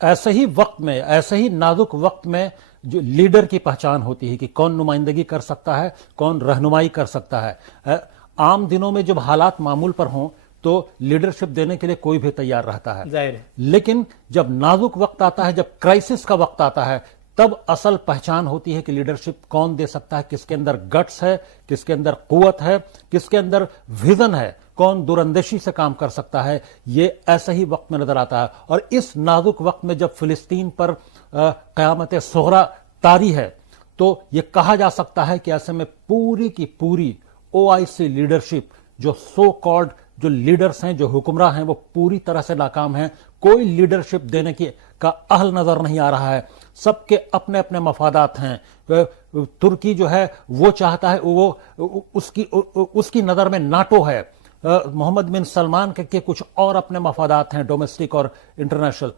ایسے ہی وقت میں، ایسے ہی نازک وقت میں جو لیڈر کی پہچان ہوتی ہے کہ کون نمائندگی کر سکتا ہے، کون رہنمائی کر سکتا ہے۔ عام دنوں میں جب حالات معمول پر ہوں تو لیڈرشپ دینے کے لیے کوئی بھی تیار رہتا ہے، ظاہر ہے، لیکن جب نازک وقت آتا ہے، جب کرائسس کا وقت آتا ہے، تب اصل پہچان ہوتی ہے کہ لیڈرشپ کون دے سکتا ہے، کس کے اندر گٹس ہے، کس کے اندر قوت ہے، کس کے اندر ویژن ہے، کون دوراندیشی سے کام کر سکتا ہے۔ یہ ایسا ہی وقت میں نظر آتا ہے، اور اس نازک وقت میں جب فلسطین پر قیامت صغریٰ طاری ہے تو یہ کہا جا سکتا ہے کہ ایسے میں پوری کی پوری OIC لیڈرشپ، جو سو کالڈ جو لیڈرز ہیں، جو حکمراں ہیں، وہ پوری طرح سے ناکام ہیں۔ کوئی لیڈرشپ دینے کا اہل نظر نہیں آ رہا ہے، سب کے اپنے اپنے مفادات ہیں۔ ترکی جو ہے وہ چاہتا ہے، وہ اس کی نظر میں ناٹو ہے، محمد بن سلمان کے کچھ اور اپنے مفادات ہیں ڈومیسٹک اور انٹرنیشنل۔